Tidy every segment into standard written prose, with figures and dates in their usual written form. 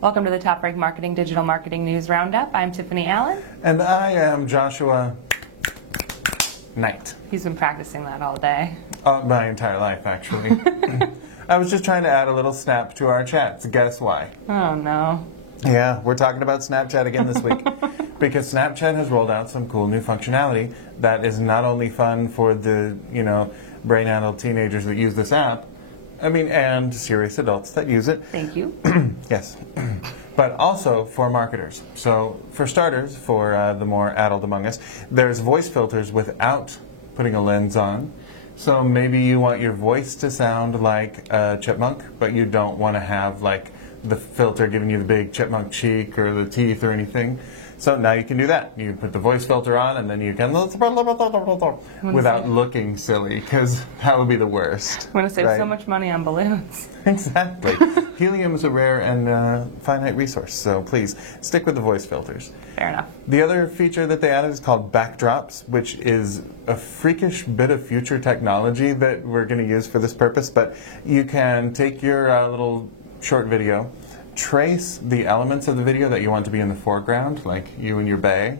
Welcome to the Top Rank Marketing Digital Marketing News Roundup. I'm Tiffany Allen. And I am Joshua Knight. He's been practicing that all day. My entire life, actually. I was just trying to add a little snap to our chats. Guess why? Oh, no. Yeah, we're talking about Snapchat again this week. Because Snapchat has rolled out some cool new functionality that is not only fun for the, brain-addled teenagers that use this app, and serious adults that use it. Thank you. Yes. But also for marketers. So for starters, for the more addled among us, there's voice filters without putting a lens on. So maybe you want your voice to sound like a chipmunk, but you don't want to have like the filter giving you the big chipmunk cheek or the teeth or anything. So now you can do that. You put the voice filter on, and then you can without looking silly, because that would be the worst. I'm going to save so much money on balloons. Exactly. Helium is a rare and finite resource, so please stick with the voice filters. Fair enough. The other feature that they added is called backdrops, which is a freakish bit of future technology that we're going to use for this purpose. But you can take your little short video, trace the elements of the video that you want to be in the foreground, like you and your bae,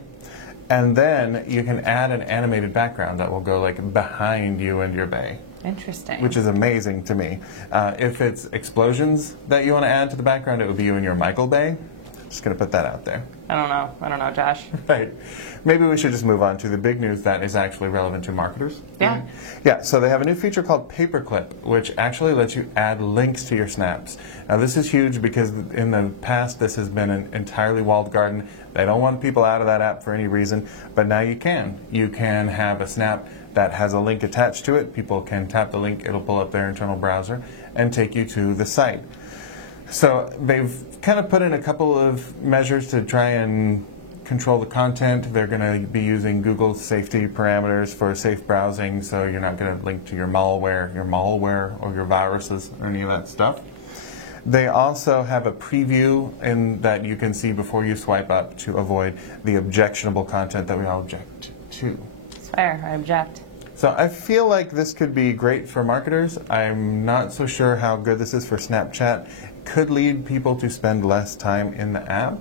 and then you can add an animated background that will go like behind you and your bae. Interesting. Which is amazing to me. If it's explosions that you want to add to the background, it would be you and your Michael Bay. Just going to put that out there. I don't know, Josh. Right. Maybe we should just move on to the big news that is actually relevant to marketers. Yeah. Yeah, so they have a new feature called Paperclip, which actually lets you add links to your snaps. Now this is huge because in the past this has been an entirely walled garden. They don't want people out of that app for any reason, but now you can. You can have a snap that has a link attached to it. People can tap the link, it'll pull up their internal browser and take you to the site. So they've kind of put in a couple of measures to try and control the content. They're going to be using Google safety parameters for safe browsing, so you're not going to link to your malware or your viruses or any of that stuff. They also have a preview in that you can see before you swipe up to avoid the objectionable content that we all object to. It's fair. I object. So I feel like this could be great for marketers. I'm not so sure how good this is for Snapchat. It could lead people to spend less time in the app.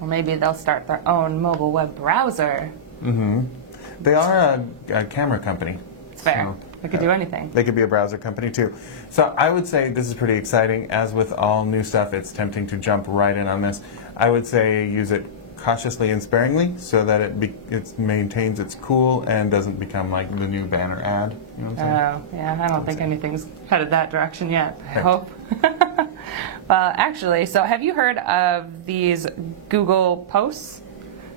Or maybe they'll start their own mobile web browser. Mm-hmm. They are a camera company. It's fair. So, they could do anything. They could be a browser company too. So I would say this is pretty exciting. As with all new stuff, it's tempting to jump right in on this. I would say use it cautiously and sparingly so that it maintains its cool and doesn't become like the new banner ad. You know what I'm saying? Yeah, I don't think anything's headed that direction yet, I hope. Well, actually, so have you heard of these Google posts?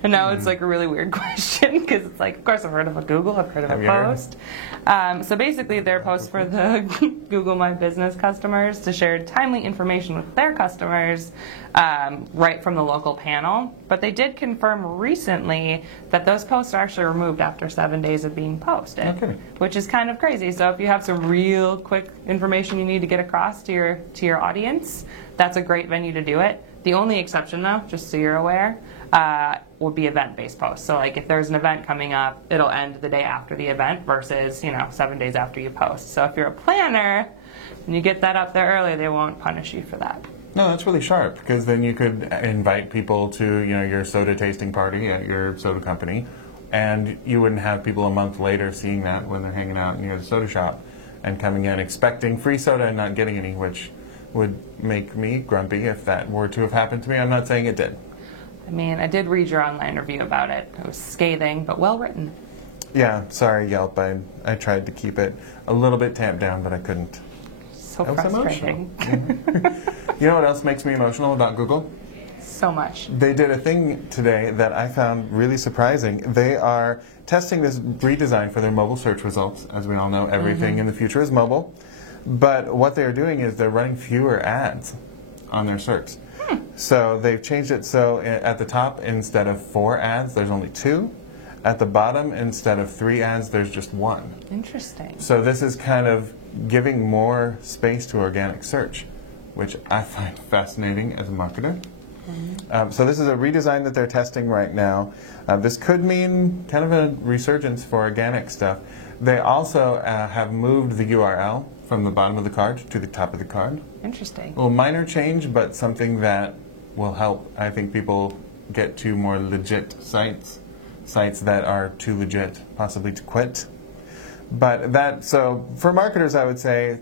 And now it's like a really weird question because it's like, of course I've heard of a Google, I've heard of a post. So basically they're posts for the Google My Business customers to share timely information with their customers right from the local panel. But they did confirm recently that those posts are actually removed after 7 days of being posted, which is kind of crazy. So if you have some real quick information you need to get across to your audience, that's a great venue to do it. The only exception, though, just so you're aware, would be event-based posts. So, like, if there's an event coming up, it'll end the day after the event versus, 7 days after you post. So if you're a planner and you get that up there early, they won't punish you for that. No, that's really sharp because then you could invite people to, your soda tasting party at your soda company, and you wouldn't have people a month later seeing that when they're hanging out near the soda shop and coming in expecting free soda and not getting any, which would make me grumpy if that were to have happened to me. I'm not saying it did. I did read your online review about it. It was scathing, but well written. Yeah, sorry, Yelp. I tried to keep it a little bit tamped down, but I couldn't. So frustrating. You know what else makes me emotional about Google? So much. They did a thing today that I found really surprising. They are testing this redesign for their mobile search results. As we all know, everything in the future is mobile. But what they're doing is they're running fewer ads on their search. So they've changed it so at the top, instead of 4 ads, there's only 2. At the bottom, instead of 3 ads, there's just 1. Interesting. So this is kind of giving more space to organic search, which I find fascinating as a marketer. So this is a redesign that they're testing right now. This could mean kind of a resurgence for organic stuff. They also have moved the URL from the bottom of the card to the top of the card. Interesting. A little minor change, but something that will help, I think, people get to more legit sites that are too legit, possibly to quit. But so for marketers, I would say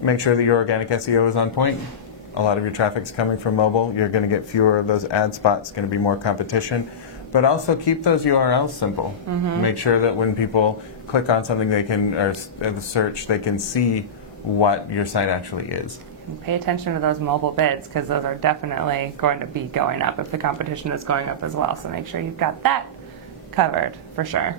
make sure that your organic SEO is on point. A lot of your traffic's coming from mobile. You're going to get fewer of those ad spots, going to be more competition. But also keep those URLs simple. Make sure that when people click on something, they can, or the search, they can see what your site actually is. And pay attention to those mobile bids, because those are definitely going to be going up if the competition is going up as well. So make sure you've got that covered for sure.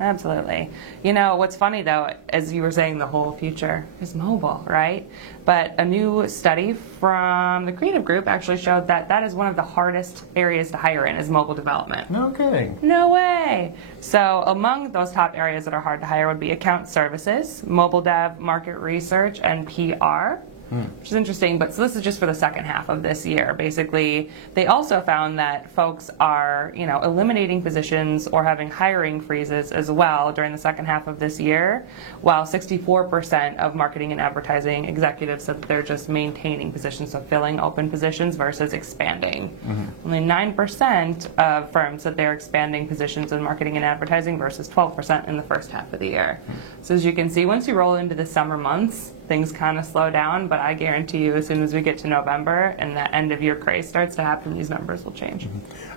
Absolutely. You know, what's funny though, as you were saying, the whole future is mobile, right? But a new study from the Creative Group actually showed that that is one of the hardest areas to hire in, is mobile development. No kidding. No way. So among those top areas that are hard to hire would be account services, mobile dev, market research, and PR. Which is interesting, but so this is just for the second half of this year. Basically, they also found that folks are, eliminating positions or having hiring freezes as well during the second half of this year, while 64% of marketing and advertising executives said that they're just maintaining positions, so filling open positions versus expanding. Only 9% of firms said they're expanding positions in marketing and advertising versus 12% in the first half of the year. So as you can see, once you roll into the summer months, things kind of slow down, but I guarantee you as soon as we get to November and the end of year craze starts to happen, these numbers will change.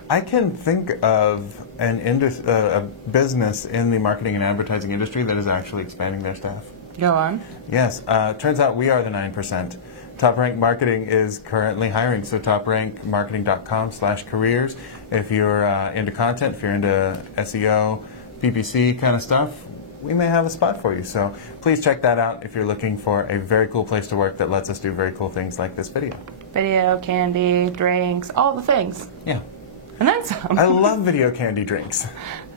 I can think of a business in the marketing and advertising industry that is actually expanding their staff. Go on. Yes. Turns out we are the 9%. Top Rank Marketing is currently hiring, so toprankmarketing.com/careers. If you're into content, if you're into SEO, PPC kind of stuff, we may have a spot for you. So please check that out if you're looking for a very cool place to work that lets us do very cool things like this video. Video, candy, drinks, all the things. Yeah. And then some. I love video candy drinks.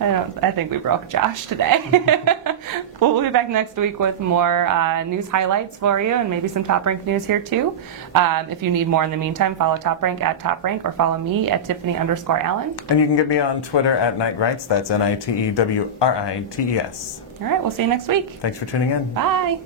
I think we broke Josh today. We'll be back next week with more news highlights for you and maybe some Top Rank news here too. If you need more in the meantime, follow Top Rank at Top Rank or follow me at Tiffany_Allen. And you can get me on Twitter at Nitewrites. That's NITEWRITES. All right, we'll see you next week. Thanks for tuning in. Bye.